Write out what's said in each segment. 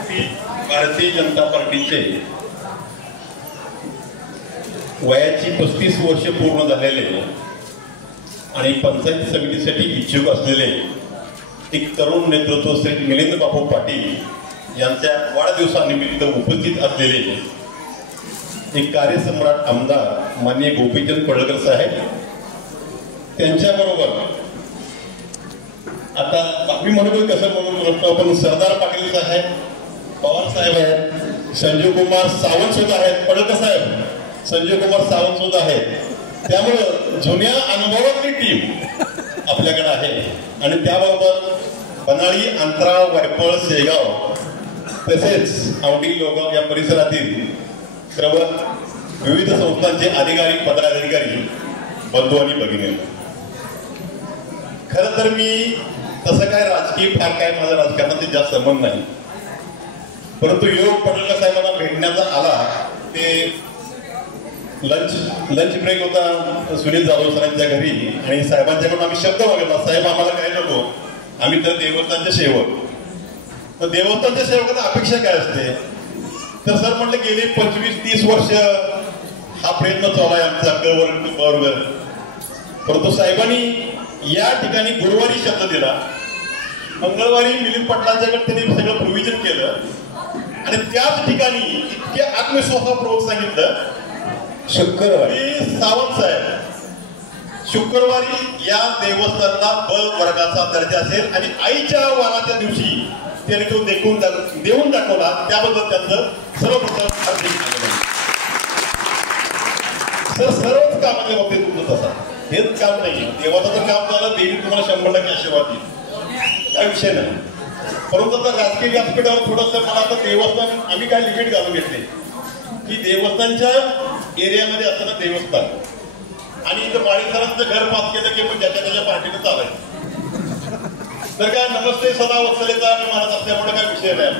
भारतीय जनता पार्टीचे वयाची 35 वर्ष पूर्ण झालेले आणि पंचायत समितीसाठी इच्छुक असलेले एक तरुण नेतृत्व श्री मिलिंद बापू पाटील यांच्या वाढदिवसानिमित्त उपस्थित असलेले एक कार्यसम्राट आमदार माननीय गोपीचंद पडळकर साहेब, त्यांच्याबरोबर आता बातमी म्हणतो कसं म्हणून आपण सरदार पाटील साहेब, पवार साहेब आहेत, संजीव कुमार सावंत सुद्धा आहेत, पडळकर साहेब संजीव कुमार सावंत सुद्धा आहेत. त्यामुळं जुन्या अनुभवातली टीम आपल्याकडे आहे आणि त्याबरोबर बनाळी, अंतराव, वायपळ, शेगाव तसेच औंढी, लोगाव या परिसरातील सर्व विविध संस्थांचे अधिकारी, पदाधिकारी, बंधू आणि भगिनी. खरं तर मी तसं काय राजकीय फार काय माझा राजकारणाचे जास्त संबंध नाही, परंतु योग पडळकर साहेबांना भेटण्याचा आला ते लंच ब्रेक होता सुनील जाधव सरांच्या घरी आणि साहेबांच्याकडून आम्ही शब्द मागितला, साहेब आम्हाला काय नको, आम्ही तर देवस्थानचे सेवक. तर देवस्थानच्या सेवकांना अपेक्षा काय असते? तर सर म्हटलं गेली 25-30 वर्ष हा प्रयत्न चालू आहे आमचा बरोबर. परंतु साहेबांनी या ठिकाणी गुरुवारी शब्द दिला, मंगळवारी मिलिंद पाटलांच्याकडे त्यांनी सगळं प्रोव्हिजन केलं आणि त्याच ठिकाणी इतक्या आत्मविश्वासापूर्वक सांगितलं, शुक्रवारी सावंत साहेब शुक्रवारी या देवस्थानला ब वर्गाचा दर्जा असेल आणि आईच्या वाराच्या दिवशी त्याने तो देऊन दाखवला. त्याबद्दल त्यांचं सर्वप्रथम सर सर्वच कामाच्या बाबतीत तुमचं तसा हेच काम नाही. देवाचं जर काम झालं देवी तुम्हाला 100% आशीर्वाद देईल, काय विषय नाही. परंतु आता राजकीय व्यासपीठावर थोडंसं मला आता देवस्थान आम्ही काय लिमिट घालून घेतले की देवस्थानच्या एरियामध्ये असताना देवस्थान आणि इथं माळीसरांचं घर पास केलं की मग ज्याच्या त्याच्या पार्टीनं चालायचं. तर काय नमस्ते सदा वत्सलेचा आम्ही म्हणत असल्यामुळे काय विषय नाही.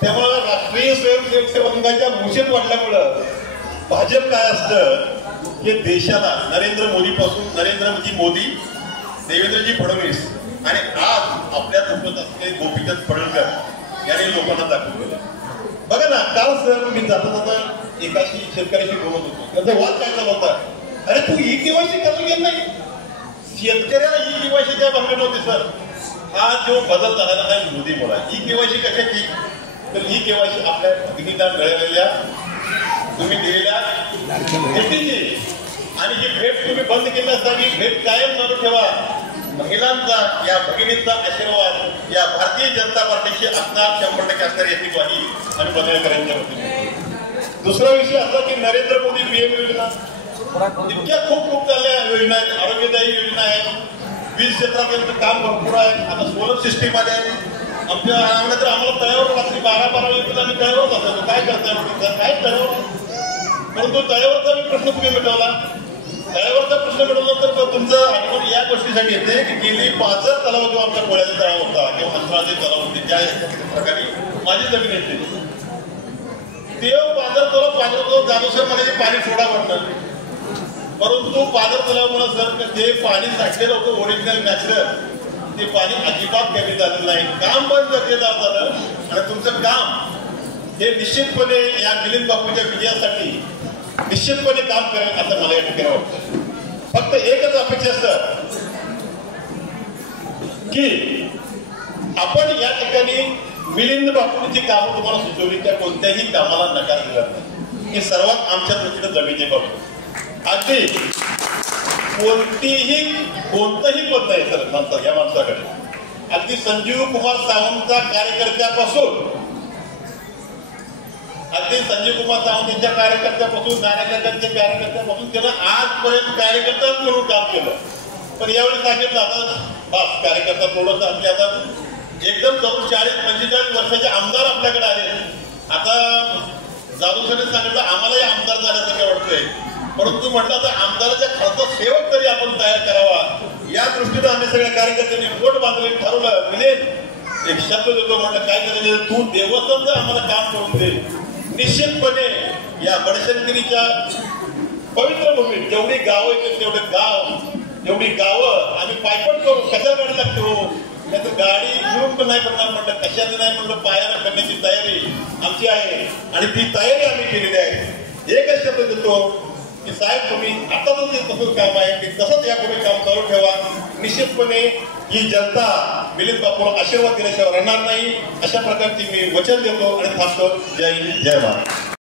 त्यामुळे राष्ट्रीय स्वयंसेवक सेवा संघाच्या मुशीत वाढल्यामुळं भाजप काय असतं हे देशाला नरेंद्र मोदी, देवेंद्रजी फडणवीस आणि आज आपल्या सोबत असलेले गोपीचंद पडळकर यांनी लोकांना दाखवलेलं. बघा ना, काल सर मी जाता एकाशी शेतकऱ्याशी बोलत होतो, त्यांचा वाद काय चालू होता, अरे तू ई केवायसी करून घेत नाही, शेतकऱ्याला ई केवायसी काय भानगड होते सर. हा जो बदल झाला ना मोदीमुळे ई केवायसी कशाची, तर ई केवायसी आपल्या भगिनीला मिळालेल्या तुम्ही दिलेल्या भेटीची आणि ही भेट तुम्ही बंद केली असता ही भेट कायम चालू ठेवा. महिलांचा या भगिनींचा आशीर्वाद या भारतीय जनता पार्टीची असणार 100% असणार याची ग्वाही आणि बदलकरांच्या वतीने. दुसरा विषय असा की नरेंद्र मोदी PM योजना इतक्या खूप चालल्या योजना आहेत, आरोग्यदायी योजना आहेत, वीज क्षेत्रात काम भरपूर आहे. आता सोलर सिस्टीम आले आमच्या तर आम्हाला तळ्यावर रात्री 12 वाजता आम्ही तळ्यावर जातो, काय करताय काय तळ्यावर. परंतु तळ्यावरचा प्रश्न तुम्ही मिटवला, तळ्यावरचा प्रश्न मिळवला तर तुमचं आठवण या गोष्टीसाठी येते की गेली 5 तलाव जो आमच्या कोळ्याचा तलाव होता किंवा अंतराचे तलाव होते ज्या प्रकारे माझी जमीन येते ते पाझर तलाव जाणूसर मध्ये पाणी सोडा पडणार. परंतु पाझर तलावामुळे सर जे पाणी साठलेलं होतं ओरिजिनल नॅचरल ते पाणी अजिबात कमी झालेलं नाही, काम बंद झालं आणि तुमचं काम हे निश्चितपणे या मिलिंद बापूच्या विजयासाठी निश्चितपणे काम करेल असं मला या ठिकाणी वाटतं. फक्त एकच अपेक्षा सर की आपण या ठिकाणी मिलिंद बापूंची कामं तुम्हाला सुचवली त्या कोणत्याही कामाला नकार दिला नाही. हे सर्वात आमच्या दृष्टीने जमेचे बाबू अगदी कोणतंही पद नाही सर या माणसाकडे. अगदी संजीव कुमार सावंतचा कार्यकर्त्यापासून यांच्या कार्यकर्त्यापासून त्यानं आजपर्यंत कार्यकर्ताच म्हणून काम केलं. पण यावेळी सांगितलं आता बस कार्यकर्ता थोडंसं आपले आता एकदम 40-45 वर्षाचे आमदार आपल्याकडे आले. आता जाधव सरांनी सांगितलं आम्हालाही आमदार झाल्याचं काय वाटतंय, परंतु म्हटलं तर आमदाराच्या खालचा सेवक तरी आपण तयार करावा या दृष्टीने आम्ही सगळ्या कार्यकर्त्यांनी वोट बांधले, ठरवलं. मिलिंद एक शब्द देतो, म्हटलं काय करायचं तू देवस्थानचं आम्हाला काम करून दे. निश्चितपणे या बडशेतकरीच्या पवित्र भूमीत जेवढी गावं येतील तेवढे गाव जेवढी गावं आम्ही पायपट करू, कशा गाडी लागतो नाहीतर गाडी घेऊन पण नाही करणार म्हणलं, कशाने नाही म्हणलं, पायाला करण्याची तयारी आमची आहे आणि ती तयारी आम्ही केलेली आहे. एकच शब्द देतो की साहेब तुम्ही आताच जे तसंच काम आहे की तसंच यापुढे काम चालू ठेवा. निश्चितपणे ही जनता मिलिंद बापूला आशीर्वाद दिल्याशिवाय राहणार नाही, अशा प्रकारची मी वचन देतो आणि थांबतो. जय हिंद, जय महाराष्ट्र.